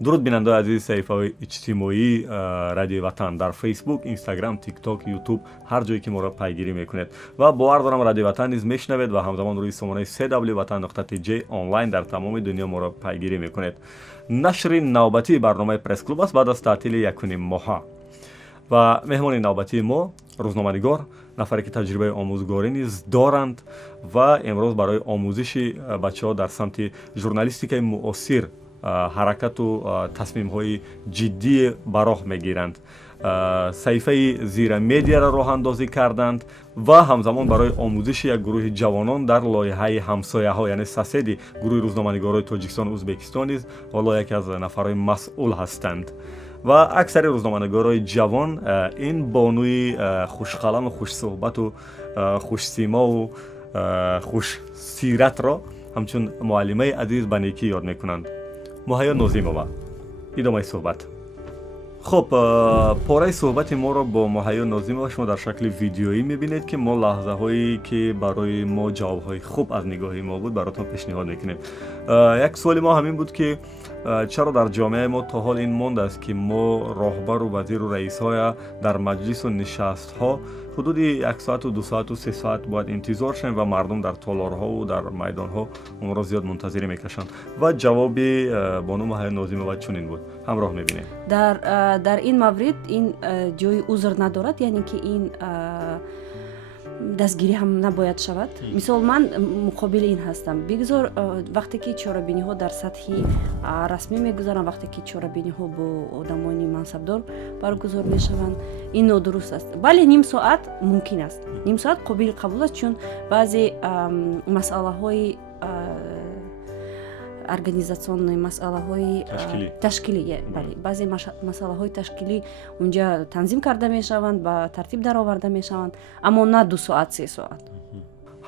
дуруд бинандаи азизи саҳифаҳои иҷтимоии радиои ватан дар фейсбук, инстаграм, тикток, ютуб, ҳар ҷое ки моро пайгирӣ мекунед ва бовар дорам радиои ватан низ мешунавед ва ҳамзамон рӯи сомонаи www.vatan.tj онлайн дар тамоми дунё моро пайгирӣ мекунед. нашри навбатии барномаи пресс-клуб аст баъд аз таътили якуним моҳа ва меҳмони навбатии мо рӯзноманигор, нафаре ки таҷрибаи омӯзгорӣ низ доранд ва имрӯз барои омӯзиши бачаҳо дар самти журналистикаи муосир ҳаракату тасмимҳои ҷиддӣ ба роҳ мегиранд. саҳифаи зира медиаро роҳандозӣ карданд ва ҳамзамон барои омӯзиши як гурӯҳи ҷавонон дар лоиҳаи ҳамсояҳо, яъне соседи гурӯҳи рӯзноманигорои тоҷикистону ӯзбекистон низ ҳоло яке аз нафарҳои масъул ҳастанд. ва аксари рӯзноманигорои ҷавон ин бонуи хушқаламу хушсӯҳбату хушсимову хушсиратро ҳамчун муаллимаи азиз ба некӣ ёд мекунанд. Муҳайё Нозимова. идомаи суҳбат. хуб, пораи суҳбати моро бо Муҳайё Нозимова шумо дар шакли видеоӣ мебинед ки мо лаҳзаҳое ки барои мо ҷавобҳои хуб аз нигоҳи мо буд баротон пешниҳод мекунем. як суоли мо ҳамин буд ки чаро дар ҷомеаи мо то ҳол ин мондааст ки мо роҳбару вазиру раисҳоя дар маҷлису нишастҳо ҳудуди 1 соату 2 соату 3 соат бояд интизор шавем ва мардум дар толорҳову дар майдонҳо онро зиёд мунтазирӣ мекашанд. ва ҷавоби бону Муҳайё Нозимова чунин буд. ҳамроҳ мебинем. дар ин маврид ин ҷои узр надорад, яъне ки ин дастгирӣ ҳам набояд шавад. мисол ман муқобили ин ҳастам. бигзор вақте ки чорабиниҳо дар сатҳи расмӣ мегузаранд, вақте ки чорабиниҳо бо одамони мансабдор баргузор мешаванд, ин нодуруст аст. бале ним соат мумкин аст, ним соат қобили қабул аст, чун баъзе масъалаҳои организационные масъалаҳои ташкилӣ, бале баъзе масъалаҳои ташкилӣ унҷа танзим карда мешаванд, ба тартиб дароварда мешаванд, аммо на 2 соат 3 соат.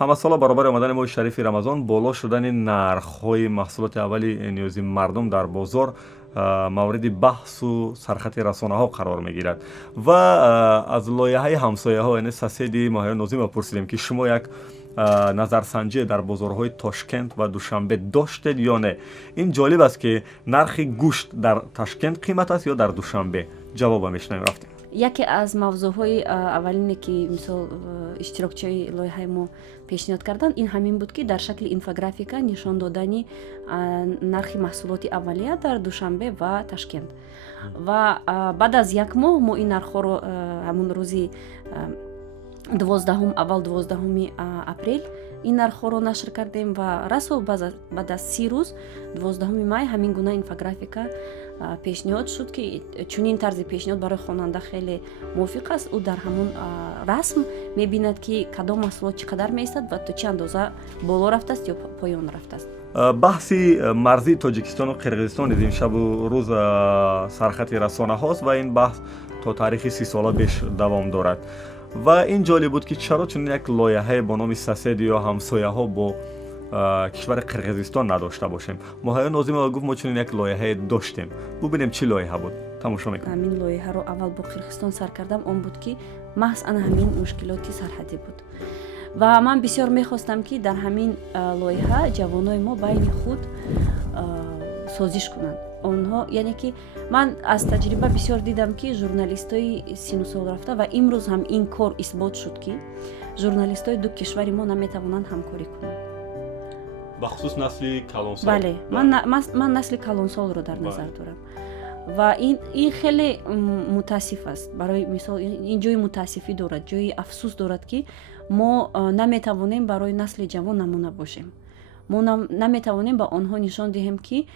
ҳамасола баробари омадани моҳи шарифи рамазон боло шудани нархҳои маҳсулоти аввали ниёзи мардум дар бозор мавриди баҳсу сархати расонаҳо қарор мегирад ва аз лоиҳаи ҳамсояҳо, яъне соседи Муҳайё Нозимова пурсидем ки шумо як назарсанҷие дар бозорҳои Тошкент ва Душанбе доштед ё не? ин ҷолиб аст ки нархи гӯшт дар Ташкент қимат аст ё дар Душанбе? ҷавоба мешунавем, рафтем. яке аз мавзӯъҳои аввалине ки мисол иштирокчиёи лоиҳаи мо пешниҳод карданд, ин ҳамин буд ки дар шакли инфографика нишон додани нархи маҳсулоти аввалия дар Душанбе ва Ташкент. ва баъд аз як моҳ мо ин нархҳоро ҳамун рӯзи 12 апрел ин нархҳоро нашр кардем ва расо баъд аз 30 рӯз 12 май ҳамин гуна инфографика пешниҳод шуд ки чунин тарзи пешниҳод барои хонанда хеле мувофиқ аст. ӯ дар ҳамун расм мебинад ки кадом маҳсулот чӣ қадар меистад ва то чӣ андоза боло рафтааст ё поён рафтааст. баҳси марзии Тоҷикистону Қирғизистон низ имшабу рӯз сархати расонаҳост ва ин баҳс то таърихи 30 сола беш давом дорад. ва ин ҷолиб буд ки чаро чунин як лоиҳае бо номи соседи ё ҳамсояҳо бо кишвари Қирғизистон надошта бошем. Муҳайё Нозимова гуфт мо чунин як лоиҳае доштем. бубинем чӣ лоиҳа буд? тамошо мекунем. ҳамин лоиҳаро аввал бо Қирғизистон сар кардам, он буд ки маҳз ана ҳамин мушкилоти сарҳадӣ буд ва ман бисёр мехостам ки дар ҳамин лоиҳа ҷавонои мо байни худ созиш кунанд. онҳо, яъне ки ман аз таҷриба бисёр дидам ки журналистои сину сол рафта ва имрӯз ҳам ин кор исбот шуд ки журналистои ду кишвари мо наметавонанд ҳамкорӣ кунанд. бахусус насли калонсол. бале, ман насли калонсолро дар назар дорам ва ин хеле мутаассиф аст. барои мисол ин ҷои мутаассифӣ дорад, ҷои афсӯс дорад ки мо наметавонем барои насли ҷавон намуна бошем. мо наметавонем ба онҳо нишон диҳем ки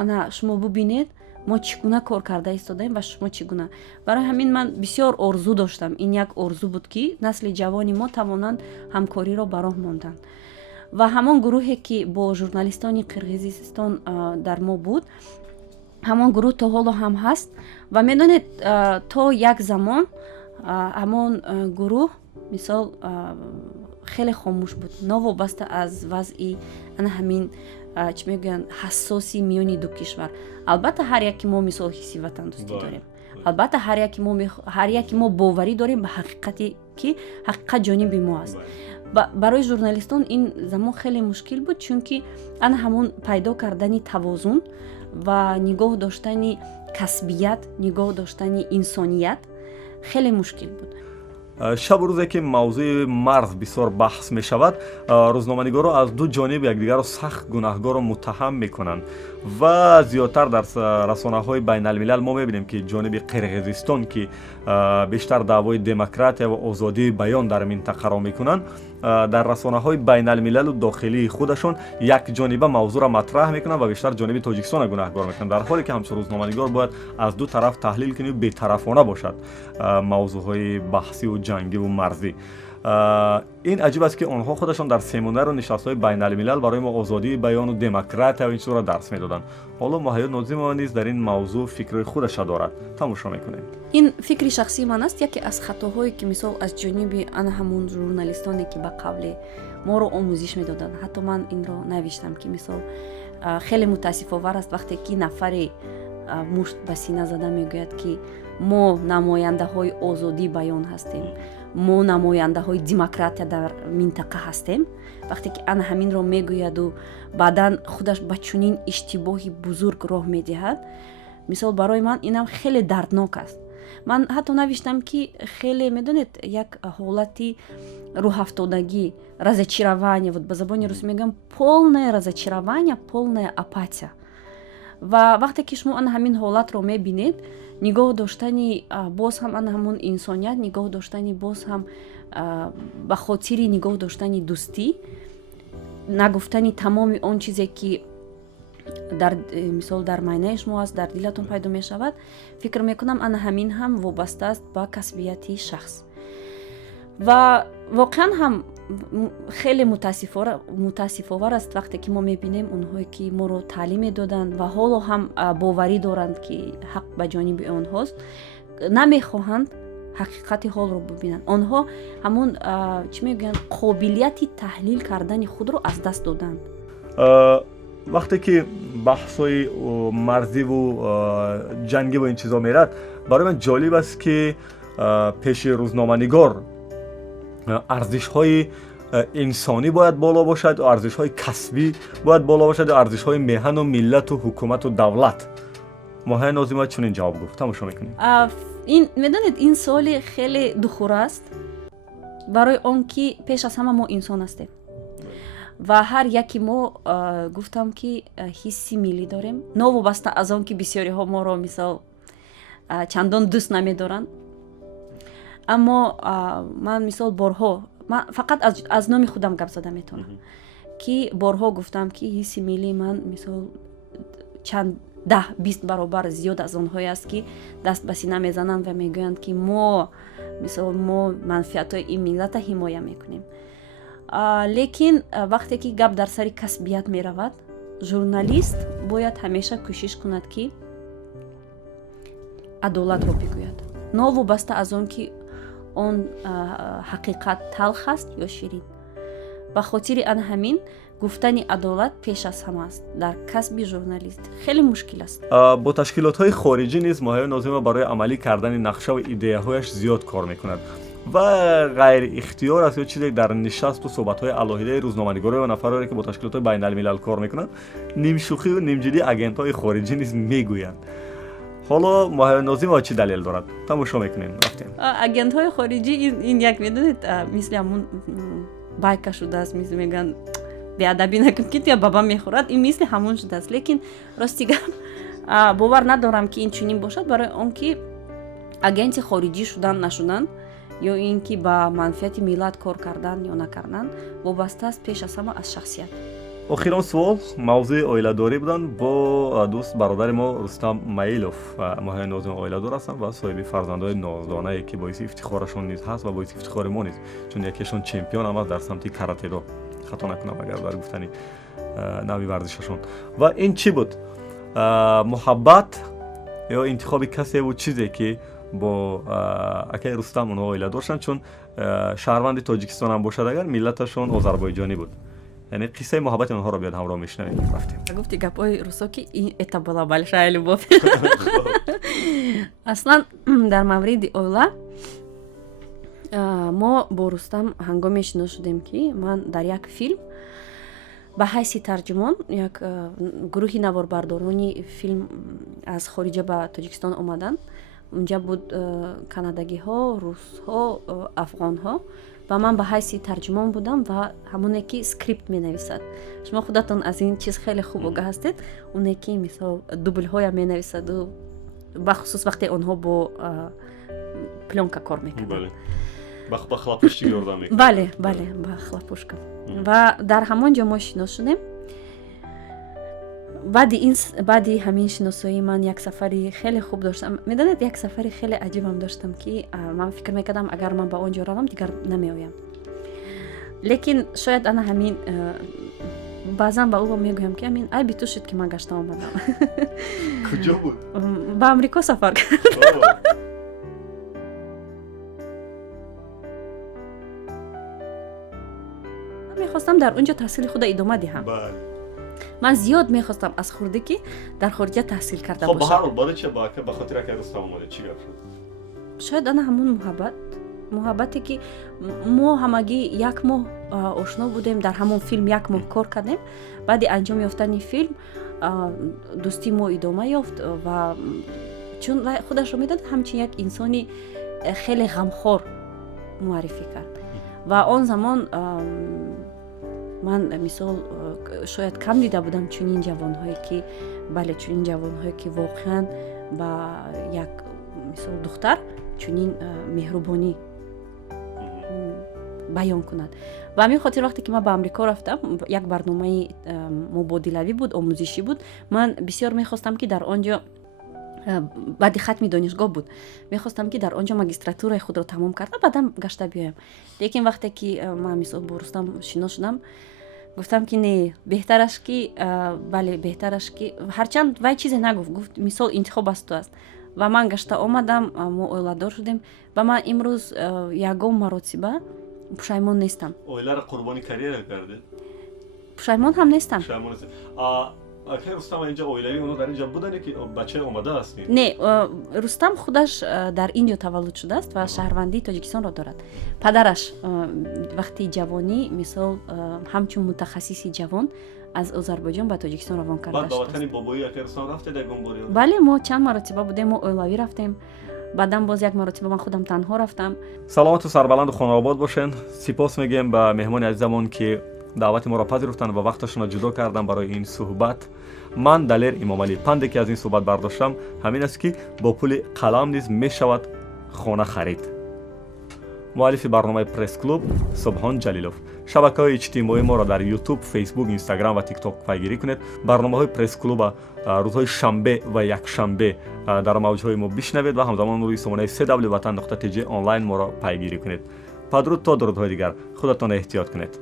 ана шумо бубинед мо чӣ гуна кор карда истодаем ва шумо чӣ гуна. барои ҳамин ман бисёр орзу доштам. ин як орзу буд ки насли ҷавони мо тавонанд ҳамкориро ба роҳ монданд ва ҳамон гурӯҳе ки бо журналистони Қирғизистон дар мо буд, ҳамон гурӯҳ то ҳоло ҳам ҳаст ва медонед то як замон ҳамон гурӯҳ мисол хеле хомӯш буд, новобаста аз вазъи ана ҳамин чӣ мегӯянд ҳассоси миёни ду кишвар. албатта ҳар яки мо мисол ҳисси ватандӯстӣ дорем, албатта ҳар яки мо боварӣ дорем ба ҳақиқате ки ҳақиқат ҷониби мо аст барои журналистон ин замон хеле мушкил буд, чунки ана ҳамон пайдо кардани тавозун ва нигоҳ доштани касбият, нигоҳ доштани инсоният хеле мушкил буд. шабу рӯзе ки мавзӯи марз бисёр баҳс мешавад, рӯзноманигоро аз ду ҷониб якдигарро сахт гунаҳгору муттаҳам мекунанд ва зиёдтар дар расонаҳои байналмилал мо мебинем ки ҷониби қирғизистон ки бештар даъвои демократия ва озодии баён дар минтақаро мекунанд, дар расонаҳои байналмилалу дохилии худашон якҷониба мавзӯъро матраҳ мекунанд ва бештар ҷониби тоҷикистона гунаҳгор мекунанд, дар ҳоле ки ҳамчун рӯзноманигор бояд аз ду тараф таҳлил кунӣ, бетарафона бошад мавзӯъҳои баҳсиву ҷангиву марзӣ. ин аҷиб аст ки онҳо худашон дар семинару нишастҳои байналмилал барои мо озодии баёну демократия ва ин чизро дарс медоданд. ҳоло Муҳайё Нозимова низ дар ин мавзӯъ фикри худаша дорад. Тамошо мекунем. ин фикри шахсии ман аст. яке аз хатоҳое ки мисол аз ҷониби ана ҳамон журналистоне ки ба қавле моро омӯзиш медоданд, ҳатто ман инро навиштам ки мисол хеле мутаассифовар аст вақте ки нафаре мушт ба сина зада мегӯяд ки мо намояндаҳои озодии баён ҳастем, мо намояндаҳои демократия дар минтақа ҳастем. вақте ки ана ҳаминро мегӯяду баъдан худаш ба чунин иштибоҳи бузург роҳ медиҳад, мисол барои ман инам хеле дарднок аст. ман ҳатто навиштам ки хеле медонед як ҳолати рӯҳафтодагӣ, разочарование, вот ба забони рус мегӯям полное разочарование, полная апатия. ва вақте ки шумо ана ҳамин ҳолатро мебинед, нигоҳ доштани боз ҳам ана ҳамон инсоният, нигоҳ доштани боз ҳам ба хотири нигоҳ доштани дӯстӣ, нагуфтани тамоми он чизе ки дар мисол дар майнаи шумо аст, дар дилатон пайдо мешавад, фикр мекунам ана ҳамин ҳам вобаста аст ба касбияти шахс. ва воқеан ҳам хеле мутаассифовар аст вақте ки мо мебинем онҳое ки моро таълим медоданд ва ҳоло ҳам боварӣ доранд ки ҳақ ба ҷониби онҳост, намехоҳанд ҳақиқати ҳолро бубинанд. онҳо ҳамон чӣ мегӯянд қобилияти таҳлил кардани худро аз даст доданд. вақте ки баҳсҳои марзиву ҷангиву ин чизо мерад, барои ман ҷолиб аст ки пеши рӯзноманигор арзишҳои инсонӣ бояд боло бошад, арзишҳои касбӣ бояд боло бошад, арзишҳои меҳану миллату ҳукумату давлат. Муҳайё Нозимова чунин ҷавоб гуфт. Тамошо мекунем. ин медонед ин суоли хеле духура аст, барои он ки пеш аз ҳама мо инсон ҳастем ва ҳар яки мо гуфтам ки ҳисси миллӣ дорем, новобаста аз он ки бисёриҳо моро мисол чандон дӯст намедоранд. аммо ман мисол борҳо, ман фақат аз номи худам гап зада метавонам ки борҳо гуфтам ки ҳисси миллии ман мисол чанд 10-20 баробар зиёд аз онҳое аст ки даст ба сина мезананд ва мегӯянд ки мо манфиатҳои ин миллата ҳимоя мекунем. лекин вақте ки гап дар сари касбият меравад, журналист бояд ҳамеша кӯшиш кунад ки адолатро бигӯяд, новобаста аз он ки он ҳақиқат талх аст ё ширин. ба хотири ан ҳамин гуфтани адолат пеш аз ҳама аст дар касби журналист. хеле мушкил аст. бо ташкилотҳои хориҷӣ низ Муҳайё Нозимова барои амалӣ кардани нақша ва идеяҳояш зиёд кор мекунад ва ғайриихтиёр аст ё чизе дар нишасту суҳбатҳои алоҳидаи рӯзноманигорӣ ва нафароре ки бо ташкилотҳои байналмилал кор мекунанд, нимшӯхиву нимҷиддӣ агентҳои хориҷӣ низ мегӯянд. ҳоло Муҳайё Нозимова чӣ далел дорад? Тамошо мекунем. агентҳои хориҷӣ ин як медонед мисли ҳамон байка шудааст, мисли мегӯянд беадабӣ накун ки ту баба мехӯрад, ин мисли ҳамон шудааст. лекин рости гап бовар надорам ки ин чунин бошад, барои он ки агенти хориҷӣ шудан нашудан ё ин ки ба манфиати миллат кор кардан ё накардан вобаста аст пеш аз ҳама аз шахсият. охирон суол мавзӯи оиладорӣ буданд. бо дӯст бародари мо Рустам Маилов, Муҳайё Нозимова оиладор ҳастанд ва соҳиби фарзандои ноздонае ки боиси ифтихорашон низ ҳаст ва боиси ифтихори мо низ, чун якешон чемпион ҳам аст дар самти каратедо, хато накунам агар дар гуфтани нави варзишашон. ва ин чӣ буд? муҳаббат ё интихоби касе буд чизе ки бо акаи Рустам онҳо оиладор шуданд, чун шаҳрванди Тоҷикистон ҳам бошад агар миллаташон озарбойҷонӣ буд. яъне қиссаи муҳаббати онҳоро биёд ҳамроҳ мешунавем. гуфти гапҳои русо ки это была большая любовь. аслан дар мавриди оила мо бо Рустам ҳангоме шино шудем ки ман дар як филм ба ҳайси тарҷумон як гурӯҳи наворбардорони филм аз хориҷа ба Тоҷикистон омаданд. Унҷа буд канадагиҳо, русҳо, афғонҳо ва ман ба ҳайси тарҷумон будам ва ҳамоне ки скрипт менависад. Шумо худатон аз ин чиз хеле хуб огаҳ ҳастед. Оне ки мисол дублҳоям менависаду бахусус вақте онҳо бо плёнка кор мекунанд. ба хлопушчик ёрдам мекунад. Бале, ба хлопушка. Ва дар ҳамон ҷо мо шинос шудем. баъди ҳамин шиносоӣ ман як сафари хеле хуб доштам. Медонед, як сафари хеле аҷибам доштам ки ман фикр мекардам агар ман ба он ҷо равам дигар намеоям. Лекин шояд ана ҳамин баъзан ба ӯ мегӯям ки ҳамин айби ту шуд ки ман гашта омадам. Куҷо буд? Ба Амрико сафар кардам. мехостам дар он ҷо таҳсили худа идома диҳам. Ман зиёд мехостам аз хурдӣ ки дар хориҷа таҳсил карда бошам. Ба ҳар ҳол бода чи ба хотира ки Рустам омада чи гап шуд? Шояд ана ҳамон муҳаббате ки мо ҳамагӣ як моҳ ошно будем, дар ҳамон филм як моҳ кор кардем. Баъди анҷом ёфтани филм дӯстии мо идома ёфт ва чун худашро медонед ҳамчин як инсони хеле ғамхор муаррифӣ кард. Ва он замон ман мисол шояд кам дида будам чунин ҷавонҳое ки бале чунин ҷавонҳое ки воқеан ба як мисол духтар чунин меҳрубонӣ баён кунад. Ва ҳамин хотир вақте ки ман ба Амрико рафтам, як барномаи мубодилавӣ буд, омӯзишӣ буд. Ман бисёр мехостам ки дар он ҷо баъди хатми донишгоҳ буд. Мехостам ки дар он ҷо магистратураи худро тамом карда баъдам гашта биёям. Лекин вақте ки ман мисол бо Рустам шинос шудам, гуфтам ки не, беҳтараш ки бале беҳтараш ки ҳарчанд вай чизе нагуфт, гуфт мисол интихоб аз ту аст. Ва ман гашта омадам, мо оиладор шудем ва ман имрӯз ягон маротиба пушаймон нестам. Оиларо қурбони карьера кардед? Пушаймон ҳам нестам. Ака Рустам инҷа оилаи оно дар инҷа будане ки бачаи омадааст? Не, Рустам худаш дар ин ҷо таваллуд шудааст ва шаҳрвандии Тоҷикистонро дорад. Падараш вақти ҷавонӣ мисол ҳамчун мутахассиси ҷавон аз Озарбойҷон ба Тоҷикистон равон карда шудааст. Баъд ба ватани бобои ака Рустам рафтед ягон бор? Бале, мо чанд маротиба будем, мо оилавӣ рафтем. баъдан боз як маротиба ман худам танҳо рафтам. саломату сарбаланду хонаобод бошен. Сипос мегӯем ба меҳмони азизамон ки даъвати моро пазируфтанд ва вақташонро ҷудо кардан барои ин суҳбат. ман далер имомалӣ панде ки аз ин суҳбат бардоштам ҳамин аст ки бо пули қалам низ мешавад хона харид. муаллифи барномаи пресс-клуб Субҳон Ҷалилов. шабакаҳои иҷтимоии моро дар YouTube, Facebook, Instagram ва TikTok пайгирӣ кунед. барномаҳои пресс-клуба рӯзҳои шанбе ва якшанбе дар мавҷҳои мо бишнавед ва ҳамзамон рӯи сомонаи www.vatan.tg онлайн моро пайгирӣ кунед. падруд то дурудҳои дигар, худатон эҳтиёт кунед.